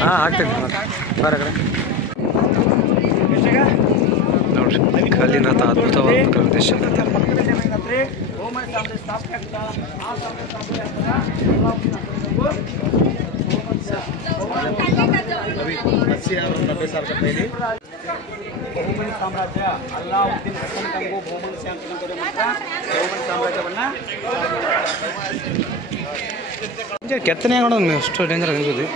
ಹಾಂ ಹಾಕ್ತೀನಿ ಬರ ಕಡೆ ನೋಡ್ರಿ ಕಲ್ಲಿನ ಅದ್ಭುತವಾದ ಪ್ರದೇಶ ಬಹುಮನಿ ಸಾಮ್ರಾಜ್ಯ ಅಲ್ಲಾವುದ್ದೀನ್ ಹಸನ್ ಕಂಗು ಬಹುಮನಿ ಸಾಮ್ರಾಜ್ಯವನ್ನು ಕೆತ್ತನೆ ಆಗೋಣ ಎಷ್ಟು ಡೇಂಜರ್ ಅನ್ಬೋದು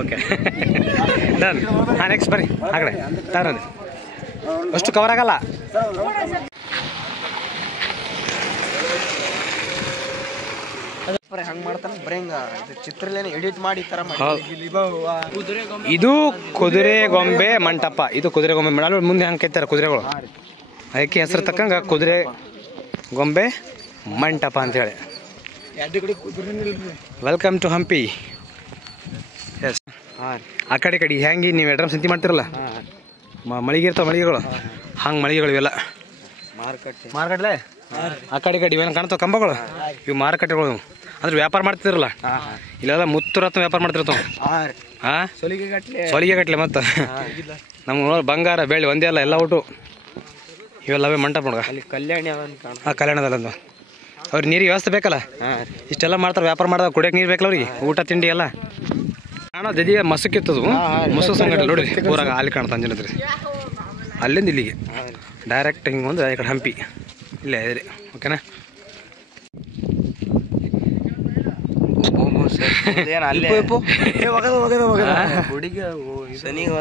ಓಕೆ ಡನ್ ಹಾಂ ನೆಕ್ಸ್ಟ್ ಬರ್ರಿ ಆ ಕಡೆ ಟರ್ನ್ ಅಷ್ಟು ಕವರ್ ಆಗಲ್ಲ ಹಂಗೆ ಮಾಡ್ತಾನೆ ಬರಂಗ ಚಿತ್ರಲೇನೆ ಎಡಿಟ್ ಮಾಡಿ ಈ ಥರ ಇದು ಕುದುರೆ ಗೊಂಬೆ ಮಂಟಪ ಇದು ಕುದುರೆ ಗೊಂಬೆ ಮಾಡಲು ಮುಂದೆ ಹಂಗೆ ಕೈತಾರೆ ಕುದುರೆಗಳು ಅದಕ್ಕೆ ಹೆಸರು ತಕ್ಕಂಗೆ ಕುದುರೆ ಗೊಂಬೆ ಮಂಟಪ ಅಂತೇಳಿ ವೆಲ್ಕಮ್ ಟು ಹಂಪಿ ಎಸ್ ಆ ಕಡೆ ಹೆಂಗೆ ನೀವು ಎಡ್ರಮ್ ಸಂತಿ ಮಾಡ್ತಿರಲ್ಲ ಮಳಿಗೆ ಇರ್ತಾವೆ ಮಳಿಗೆಗಳು ಹಂಗೆ ಮಳಿಗೆಗಳು ಇವೆಲ್ಲ ಮಾರುಕಟ್ಟೆ ಆ ಕಡೆ ಇವೇನು ಕಾಣ್ತಾವೆ ಕಂಬಗಳು ಇವು ಮಾರುಕಟ್ಟೆಗಳು ಅಂದ್ರೆ ವ್ಯಾಪಾರ ಮಾಡ್ತಿರಲ್ಲ ಇಲ್ಲೆಲ್ಲ ಮುತ್ತುರತ್ನ ವ್ಯಾಪಾರ ಮಾಡ್ತಿರ್ತಾವೆ ಹಾಂ ಸೊಲಿಗೆ ಗಟ್ಲೆ ಮತ್ತು ನಮ್ಮ ಬಂಗಾರ ಬೆಳ್ಳಿ ಒಂದೇ ಅಲ್ಲ ಎಲ್ಲ ಊಟು ಇವೆಲ್ಲವೇ ಮಂಟಪ ನೋಡ ಕಲ್ಯಾಣ ಹಾಂ ಕಲ್ಯಾಣದಲ್ಲ ಅವ್ರಿಗೆ ನೀರಿಗೆ ವ್ಯವಸ್ಥೆ ಬೇಕಲ್ಲ ಇಷ್ಟೆಲ್ಲ ಮಾಡ್ತಾರೆ ವ್ಯಾಪಾರ ಮಾಡಿದಾಗ ಕುಡಿಯೋಕೆ ನೀರು ಬೇಕಲ್ಲ ಅವ್ರಿಗೆ ಊಟ ತಿಂಡಿ ಎಲ್ಲ ಕಾಣೋ ದದಿಯ ಮಸುಕಿತ್ತದು ಮಸು ಸಂಗಡ ನೋಡ್ರಿ ಊರಾಗ ಅಲ್ಲಿ ಕಾಣ್ತಾ ಅಂಜನದ್ರಿ ಅಲ್ಲಿಂದ ಇಲ್ಲಿಗೆ ಡೈರೆಕ್ಟ್ ಹಿಂಗೆ ಒಂದು ಈ ಕಡೆ ಹಂಪಿ ಇಲ್ಲೇ ಇದೆ ಓಕೆನಾ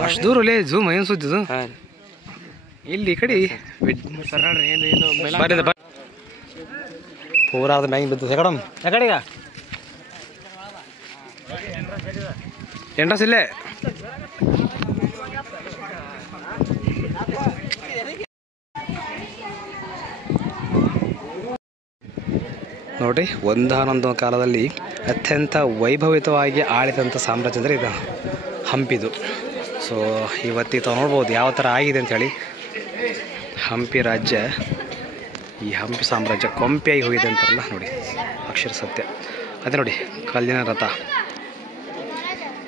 ಅಷ್ಟು ದೂರ ಒಳ್ಳೆ ಝೂಮ್ ಏನು ಸುದ್ದಿದು ಇಲ್ಲಿ ಈ ಕಡೆ ಪೂರಾ ಅದು ಮ್ಯಾಂಗ್ ಬಿದ್ದು ಯಾಕಡಮ್ ಯಾಕಡೆಗ ಎಂಟ್ರಸ್ ಇಲ್ಲೇ ನೋಡಿ ಒಂದಾನೊಂದು ಕಾಲದಲ್ಲಿ ಅತ್ಯಂತ ವೈಭವಿತವಾಗಿ ಆಳಿದಂಥ ಸಾಮ್ರಾಜ್ಯ ಅಂದರೆ ಇದು ಹಂಪಿದು ಸೊ ಇವತ್ತಿಗೆ ನೋಡ್ಬೋದು ಯಾವ ಥರ ಆಗಿದೆ ಅಂಥೇಳಿ ಹಂಪಿ ರಾಜ್ಯ ಈ ಹಂಪಿ ಸಾಮ್ರಾಜ್ಯ ಕೊಂಪೆಯಾಗಿ ಹೋಗಿದೆ ಅಂತಾರಲ್ಲ ನೋಡಿ ಅಕ್ಷರ ಸತ್ಯ ಅದೇ ನೋಡಿ ಕಲ್ಲಿನ ರಥ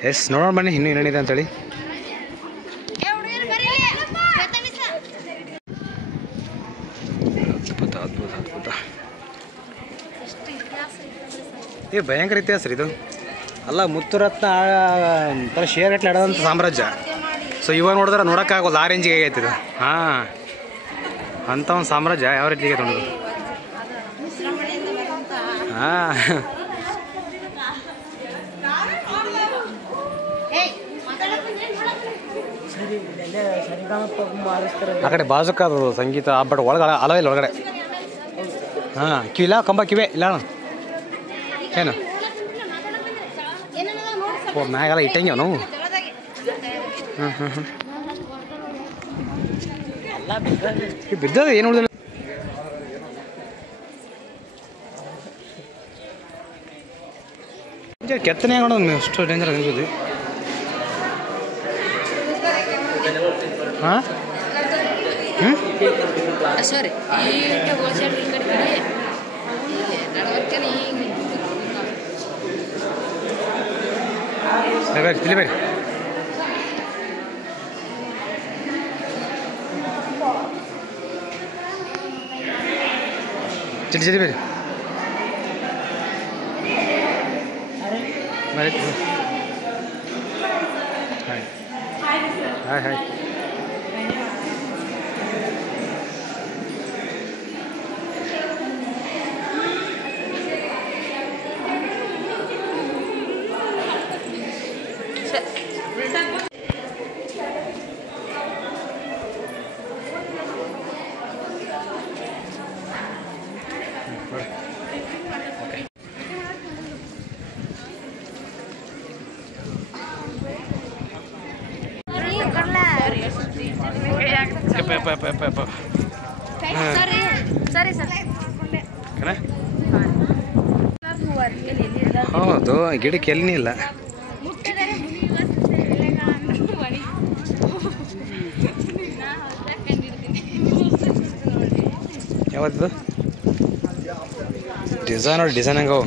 ಎಸ್ ನೋಡೋಣ ಬನ್ನಿ ಇನ್ನೂ ಏನೇನಿದೆ ಅಂಥೇಳಿ ಅದ್ಭುತ ಅದ್ಭುತ ಅದ್ಭುತ ಭಯಂಕರ ಇತಿಹಾಸ ರೀ ಇದು ಅಲ್ಲ ಮುತ್ತುರತ್ನ ಥರ ಶೇರ್ಗಟ್ಲೆ ಆಡೋದಂಥ ಸಾಮ್ರಾಜ್ಯ ಸೊ ಇವಾಗ ನೋಡಿದ್ರೆ ನೋಡೋಕ್ಕಾಗೋದು ಆ ರೇಂಜಿಗೆ ಆಗೈತೆ ಇದು ಹಾಂ ಅಂಥ ಒಂದು ಸಾಮ್ರಾಜ್ಯ ಯಾವ ರೀತಿಗೆ ತೊಗೊಂಡು ಹಾಂ ಆ ಕಡೆ ಬಾಜುಕದು ಸಂಗೀತ ಬಟ್ ಒಳಗಡೆ ಅಲವೇ ಇಲ್ಲ ಒಳಗಡೆ ಹಾಂ ಕಿವಿಲ್ಲ ಕಂಬ ಕಿವೆ ಇಲ್ಲ ಏನು ಓ ಮ್ಯಾಗೆಲ್ಲ ಇಟ್ಟಂಗೆ ನಾವು ಬಿದ್ದದ ಏನು ಉಳಿದಿಲ್ಲ ಕೆತ್ತನೆ ಆಗೋಣ ಎಷ್ಟು ಡೇಂಜರ್ ಅನ್ಬೋದು ಹಾಂ ಸಾರಿ ಇಲ್ಲಿ ಬೇರೆ ಜಲ್ದಿ ಜಲ್ದಿ ಬೇರೆ ಹಾಯ್ ಹಾಯ್ ಹೌದು ಗಿಡಕ್ಕೆ ಎಲ್ಲಿ ಇಲ್ಲ ಯಾವ್ದು ಡಿಸೈನ್ ನೋಡಿ, ಡಿಸೈನ್ ಹೆಂಗವು.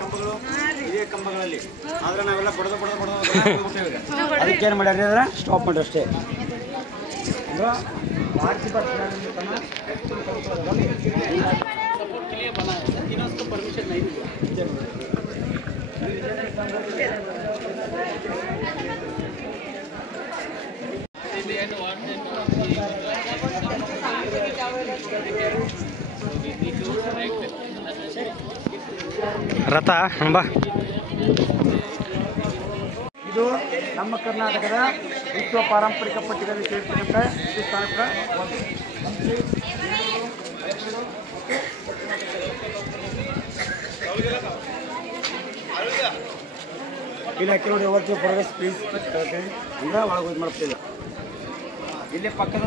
ಕಂಬಗಳು ಇದೇ ಕಂಬಗಳಲ್ಲಿ ಆದ್ರೆ ನಾವೆಲ್ಲ ಬಡದು ಅದಕ್ಕೇನು ಮಾಡ್ಯಾರ ಅಂದ್ರೆ ಸ್ಟಾಪ್ ಮಾಡ್ರಿ ಅಷ್ಟೇ. ಅಂದ್ರೆ ಪರ್ಮಿಷನ್ ರಥ ಬಾ. ಇದು ನಮ್ಮ ಕರ್ನಾಟಕದ ವಿಶ್ವ ಪಾರಂಪರಿಕ ಪಟ್ಟಿಯಲ್ಲಿ ಸೇರಿಸಿದಂಥ ಹಿಂದೂಸ್ತಾನದ ಇಲಾಖೆ ನೋಡಿ ಯಾವತ್ತು ಪ್ರೋಗ್ರೆಸ್ ಪ್ಲೀಸ್ ಅಂದ್ರೆ ಒಳಗೋದು ಮಾಡ್ತಿಲ್ಲ. ಇಲ್ಲಿ ಪಕ್ಕದ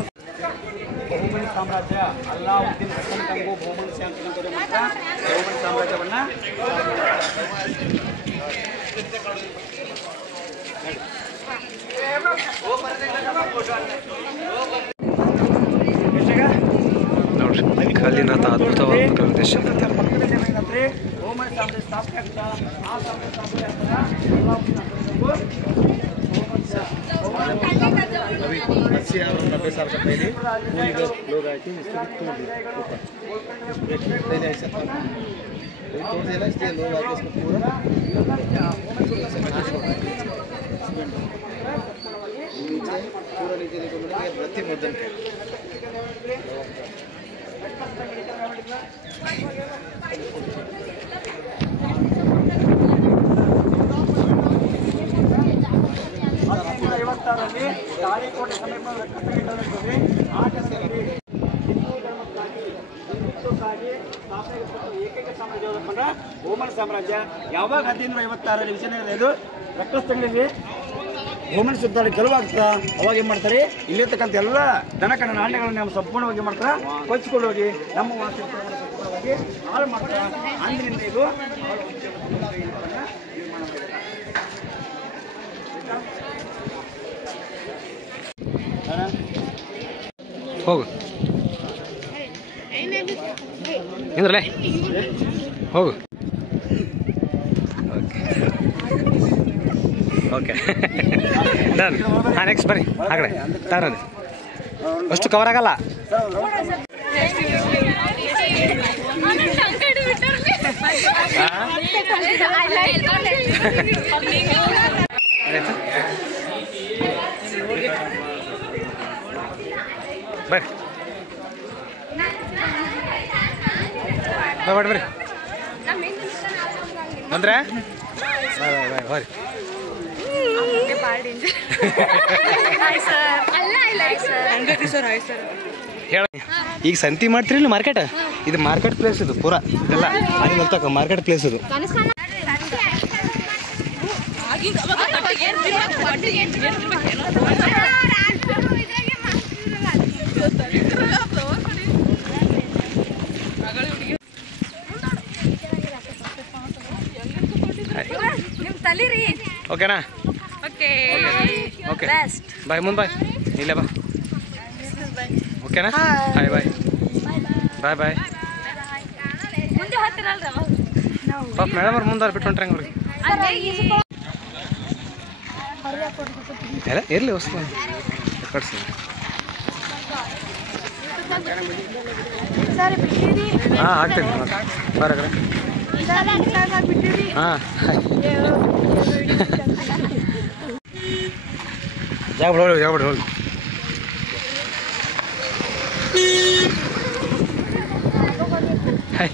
ಬಹುಮನಿ ಸಾಮ್ರಾಜ್ಯ ಅಲ್ಲಾವುದ್ದೀನ್ ಹಸನ್ ಕಂಗು ಬಹುಮನಿ ಶಾಂತಿನಂತರು ಮಾತ್ರ ಬಹುಮನಿ ಸಾಮ್ರಾಜ್ಯವನ್ನು ನೋಡ್ರಿ ಕಲ್ಲಿನ ರಥ ಅದ್ಭುತವಾದ ಪ್ರದೇಶ. ಬಹುಮನಿ ಸಾಮ್ರಾಜ್ಯ ಸ್ಥಾಪನೆ ಆಗ್ತಾ ಆ ಸಾಮ್ರಾಜ್ಯ ಸ್ಥಾಪನೆ ಆಗ್ತದ ಅಲ್ಲಾವುದ್ದೀನ್ ಹಸನ್ ಕಂಗು अस्सी और 90 साल का पहले पूरी लोग आए थे इसके पहले ऐसा था तोड़ देना इसलिए लोग आके इसको पूरा नीचे देखो मेरे प्रति मुद्दन है ತಾಳಿಕೋಟೆ ಸಮೀಪ ಕಟ್ಟಡವಿರುತ್ತದೆ. ಆ ಕಾಲದಲ್ಲಿ ಹಿಂದೂ ಧರ್ಮಕ್ಕಾಗಿ ಹಿಂದುತ್ವಕ್ಕಾಗಿ ಸ್ಥಾಪನೆಗೊಂಡ ಏಕೈಕ ಸಾಮ್ರಾಜ್ಯ ಅಂದ್ರೆ ಬಹುಮನಿ ಸಾಮ್ರಾಜ್ಯ. ಯಾವಾಗ 1556ರಲ್ಲಿ ವಿಜಯನಗರ ಇದು ರಕ್ತಸ್ಥಳದಲ್ಲಿ ಬಹುಮನಿ ಸುತ್ತಾಡಿ ಗೆಲುವಾಗ್ತದ ಅವಾಗ ಏನು ಮಾಡ್ತಾರೆ, ಇಲ್ಲಿರ್ತಕ್ಕಂಥ ಎಲ್ಲ ದನಕಣ ನಾಣ್ಯಗಳನ್ನು ನಾವು ಸಂಪೂರ್ಣವಾಗಿ ಮಾಡ್ತಾರೆ ಕೊಚ್ಚಿಕೊಂಡು ಹೋಗಿ ನಮ್ಮ ವಾಸ್ತವವಾಗಿ ಹಾಳು ಮಾಡ್ತಾರೆ. ಅಂದಿನಿಂದ ಇದು ಹೋಗು ಇಂದ್ರಲೇ ಹೋಗು. Okay done. ಹಾಂ ನೆಕ್ಸ್ಟ್ ಬರ್ರಿ ಆ ಕಡೆ ತಾರದು ಅಷ್ಟು ಕವರ್ ಆಗಲ್ಲ. ಬರ್ರಿ ಬರ್ರಿ ಅಂದ್ರೆ ಹೋರಿ ಹೇಳ. ಈಗ ಸಂತಿ ಮಾಡ್ತೀರಿ ಇಲ್ಲಿ ಮಾರ್ಕೆಟ್, ಇದು ಮಾರ್ಕೆಟ್ ಪ್ಲೇಸ್ ಇದು ಪೂರಾ ಇದೆಲ್ಲ ಅಲ್ಲಿ ನಿಲ್ತಕ್ಕ ಮಾರ್ಕೆಟ್ ಪ್ಲೇಸ್ ಇದು. ಓಕೆನಾ? ಓಕೆ ಬಾಯ್ ಮುಂದೆ ಬಾಯ್ ಇಲ್ಲೇ ಬಾ. ಓಕೆನಾ? ಬಾಯ್ ಬಾಯ್ ಬಾಯ್ ಬಾಯ್. ಪಾಪ ಮೇಡಮ್ ಅವ್ರು ಮುಂದೆ ಬಿಟ್ಟು ಹೊಂಟ್ರಂಗೆ ಅವ್ರಿಗೆ ಎಲ್ಲ ಇರಲಿ ವಸ್ತು ಕಟ್ಸಿ. ಹಾಂ ಆಗ್ತೈತಿ ಬರಗ್ರೆ. ಹಾಂ ಜಾಗ ಬಿಡೋಳಿ ಜಾಗ ಬಿಡಿ ಹೋಗಿ. ಹಾಯ್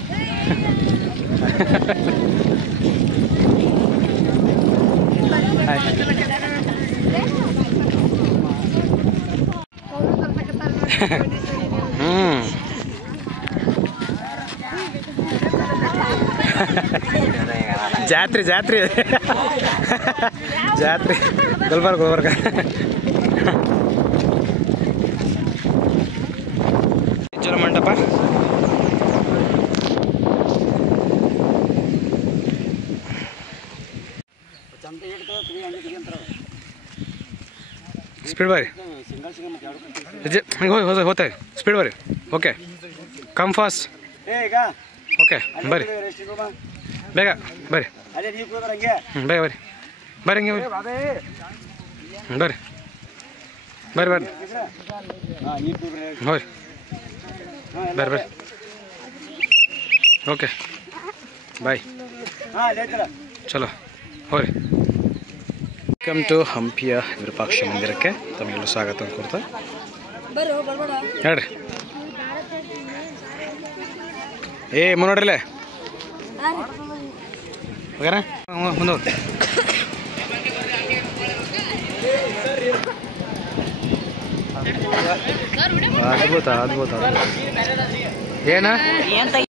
ಜಾತ್ರೆ ಜಾತ್ರೆ ಜಾತ್ರೆ ಗುಲ್ಬರ್ಗ ಜೋರ ಮಂಟಪ. ಸ್ಪೀಡ್ ಬರ್ರಿ ಹೋಗ್ತಾ ಸ್ಪೀಡ್ ಬರ್ರಿ ಓಕೆ ಕಮ್ ಫಾಸ್ಟ್ ಓಕೆ ಬರ್ರಿ ಬೇಗ ಬರ್ರಿ ಬೇಗ ಬರ್ರಿ ಬರ್ರಿ ಹಂಗೆ ಬರ್ರಿ ಬರ್ರಿ ಬರ್ರಿ ಹೋರಿ ಬರ್ರಿ ಬರ್ರಿ ಓಕೆ ಬಾಯ್ ಚಲೋ ಹೋರಿ ವೆಲ್ಕಮ್ ಟು ಹಂಪಿಯ ವಿರೂಪಾಕ್ಷ ಮಂದಿರಕ್ಕೆ ತಮಗೆಲ್ಲ ಸ್ವಾಗತ ಕೊಡ್ತಾ ಹೇಳ್ರಿ ನೋಡ್ರಲ್ಲೇ ಓಕೆನಾ ಮುಂದೆ ಅದ್ಭುತ ಅದ್ಭುತ ಏನ